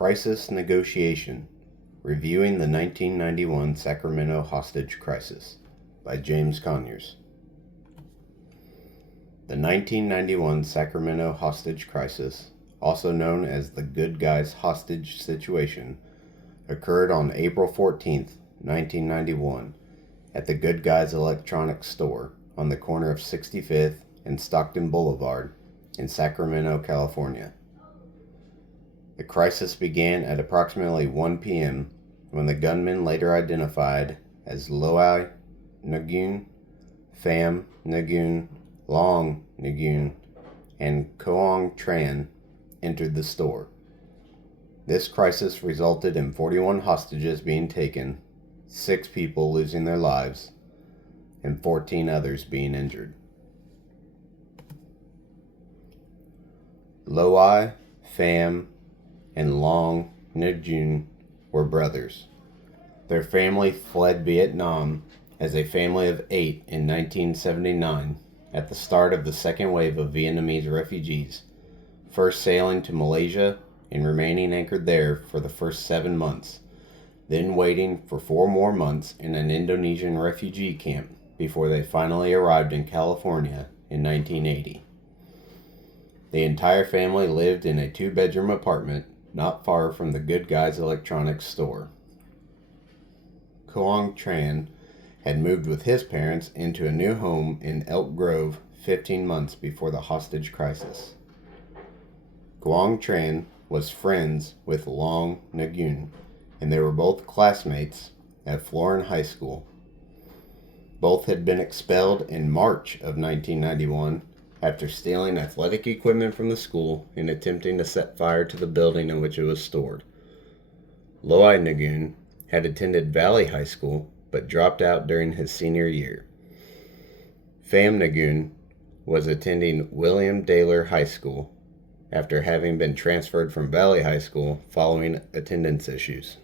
Crisis Negotiation, Reviewing the 1991 Sacramento Hostage Crisis by James Conyers. The 1991 Sacramento hostage crisis, also known as the Good Guys hostage situation, occurred on April 14, 1991, at the Good Guys electronics store on the corner of 65th and Stockton Boulevard in Sacramento, California. The crisis began at approximately 1 p.m. when the gunmen, later identified as Loai Nagun, Pham Nagun, Long Nagun, and Koang Tran, entered the store. This crisis resulted in 41 hostages being taken, 6 people losing their lives, and 14 others being injured. Loai, Pham, and Long Nagun were brothers. Their family fled Vietnam as a family of 8 in 1979 at the start of the second wave of Vietnamese refugees, first sailing to Malaysia and remaining anchored there for the first 7 months, then waiting for 4 more months in an Indonesian refugee camp before they finally arrived in California in 1980. The entire family lived in a 2-bedroom apartment not far from the Good Guys electronics store. Koang Tran had moved with his parents into a new home in Elk Grove 15 months before the hostage crisis. Koang Tran was friends with Long Nagun, and they were both classmates at Florin High School. Both had been expelled in March of 1991 after stealing athletic equipment from the school and attempting to set fire to the building in which it was stored. Loai Nagun had attended Valley High School but dropped out during his senior year. Pham Nagun was attending William Daylor High School after having been transferred from Valley High School following attendance issues.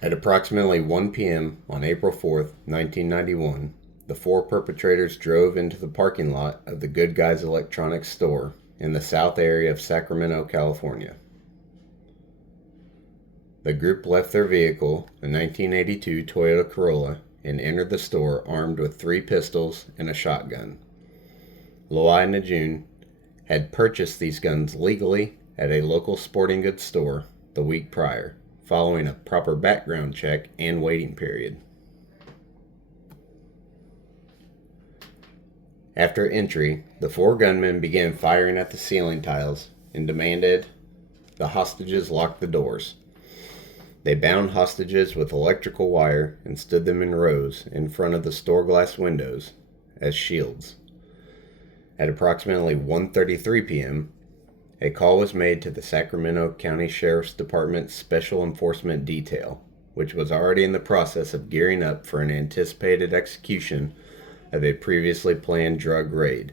At approximately 1 p.m. on April 4, 1991, the 4 perpetrators drove into the parking lot of the Good Guys electronics store in the south area of Sacramento, California. The group left their vehicle, a 1982 Toyota Corolla, and entered the store armed with 3 pistols and a shotgun. Loai Nagun had purchased these guns legally at a local sporting goods store the week prior, following a proper background check and waiting period. After entry, the 4 gunmen began firing at the ceiling tiles and demanded the hostages lock the doors. They bound hostages with electrical wire and stood them in rows in front of the store glass windows as shields. At approximately 1:33 p.m., a call was made to the Sacramento County Sheriff's Department Special Enforcement Detail, which was already in the process of gearing up for an anticipated execution of a previously planned drug raid.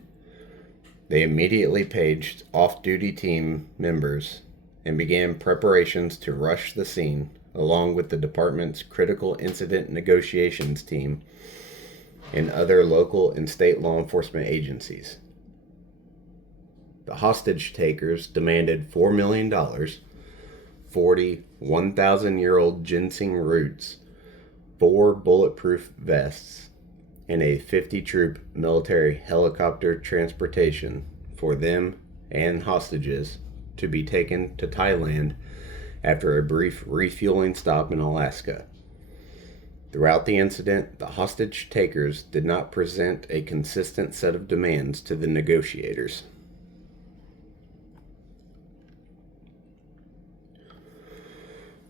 They immediately paged off-duty team members and began preparations to rush the scene, along with the department's critical incident negotiations team and other local and state law enforcement agencies. The hostage takers demanded $4 million, 40 1,000-year-old ginseng roots, 4 bulletproof vests, and a 50-troop military helicopter transportation for them and hostages to be taken to Thailand after a brief refueling stop in Alaska. Throughout the incident, the hostage takers did not present a consistent set of demands to the negotiators.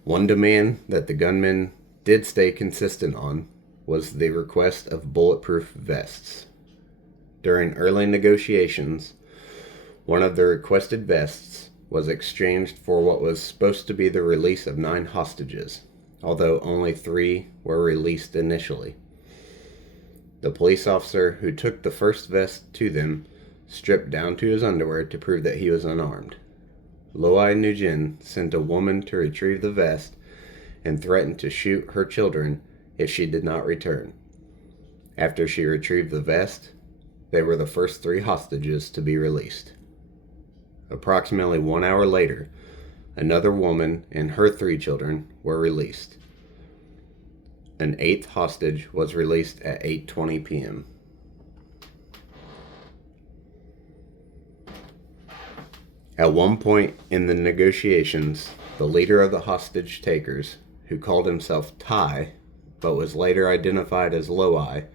One demand that the gunmen did stay consistent on was the request of bulletproof vests. During early negotiations, one of the requested vests was exchanged for what was supposed to be the release of 9 hostages, although only 3 were released initially. The police officer who took the first vest to them stripped down to his underwear to prove that he was unarmed. Loai Nagun sent a woman to retrieve the vest and threatened to shoot her children if she did not return. After she retrieved the vest, they were the first 3 hostages to be released. Approximately 1 hour later, another woman and her 3 children were released. An 8th hostage was released at 8:20 p.m. At one point in the negotiations, the leader of the hostage takers, who called himself Tai, but was later identified as Lo-I,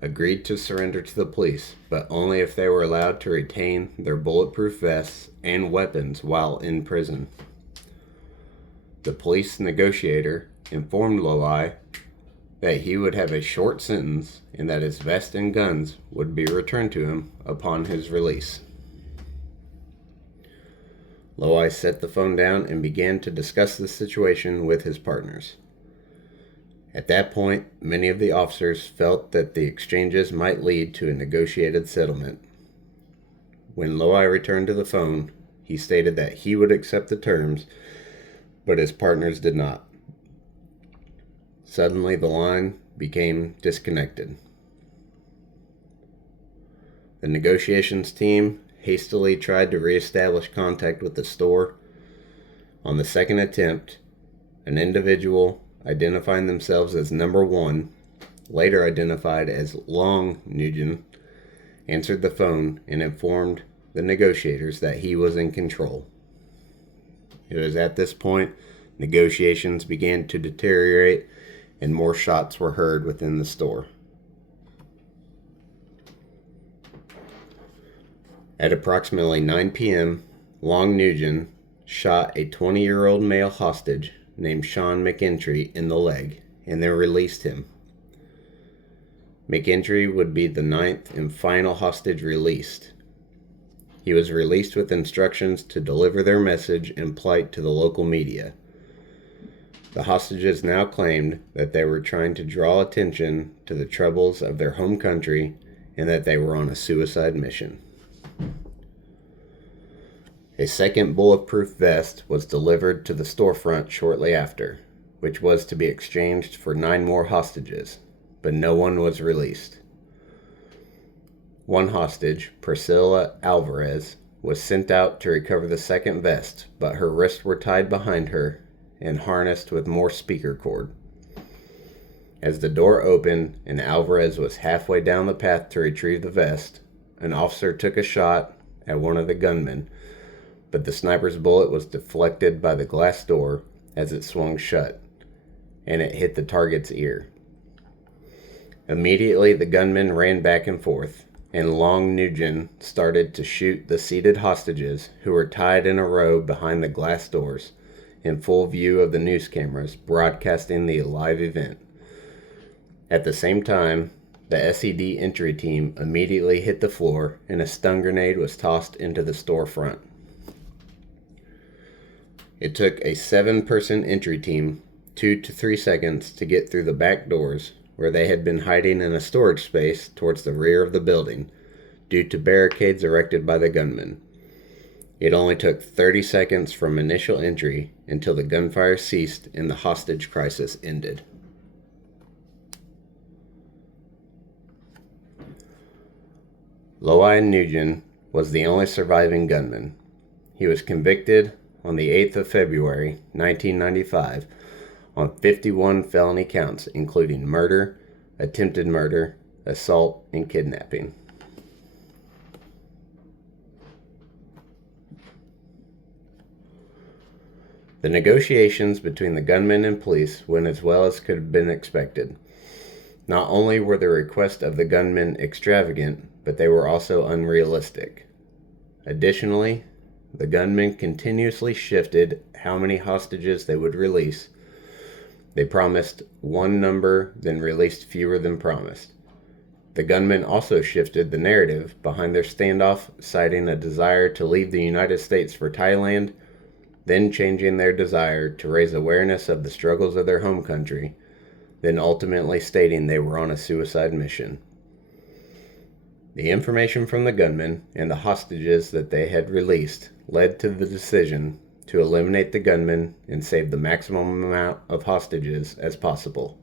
agreed to surrender to the police, but only if they were allowed to retain their bulletproof vests and weapons while in prison. The police negotiator informed Lo-I that he would have a short sentence and that his vest and guns would be returned to him upon his release. Lo-I set the phone down and began to discuss the situation with his partners. At that point, many of the officers felt that the exchanges might lead to a negotiated settlement. When Lo-I returned to the phone, he stated that he would accept the terms, but his partners did not. Suddenly, the line became disconnected. The negotiations team hastily tried to reestablish contact with the store. On the second attempt, an individual identifying themselves as number 1, later identified as Long Nguyen, answered the phone and informed the negotiators that he was in control. It was at this point negotiations began to deteriorate and more shots were heard within the store. At approximately 9 p.m., Long Nguyen shot a 20-year-old male hostage named Sean McEntry in the leg and then released him. McEntry would be the 9th and final hostage released. He was released with instructions to deliver their message and plight to the local media. The hostages now claimed that they were trying to draw attention to the troubles of their home country and that they were on a suicide mission. A second bulletproof vest was delivered to the storefront shortly after, which was to be exchanged for 9 more hostages, but no one was released. One hostage, Priscilla Alvarez, was sent out to recover the second vest, but her wrists were tied behind her and harnessed with more speaker cord. As the door opened and Alvarez was halfway down the path to retrieve the vest, an officer took a shot at one of the gunmen, but the sniper's bullet was deflected by the glass door as it swung shut, and it hit the target's ear. Immediately, the gunmen ran back and forth, and Long Nguyen started to shoot the seated hostages who were tied in a row behind the glass doors, in full view of the news cameras broadcasting the live event. At the same time, the SED entry team immediately hit the floor and a stun grenade was tossed into the storefront. It took a 7-person entry team 2 to 3 seconds to get through the back doors where they had been hiding in a storage space towards the rear of the building due to barricades erected by the gunmen. It only took 30 seconds from initial entry until the gunfire ceased and the hostage crisis ended. Lo-I Nguyen was the only surviving gunman. He was convicted on the 8th of February, 1995, on 51 felony counts, including murder, attempted murder, assault, and kidnapping. The negotiations between the gunmen and police went as well as could have been expected. Not only were the requests of the gunmen extravagant, but they were also unrealistic. Additionally, the gunmen continuously shifted how many hostages they would release. They promised one number, then released fewer than promised. The gunmen also shifted the narrative behind their standoff, citing a desire to leave the United States for Thailand, then changing their desire to raise awareness of the struggles of their home country, then ultimately stating they were on a suicide mission. The information from the gunmen and the hostages that they had released led to the decision to eliminate the gunmen and save the maximum amount of hostages as possible.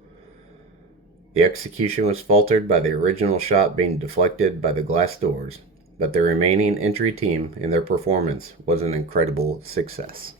The execution was faltered by the original shot being deflected by the glass doors, but the remaining entry team and their performance was an incredible success.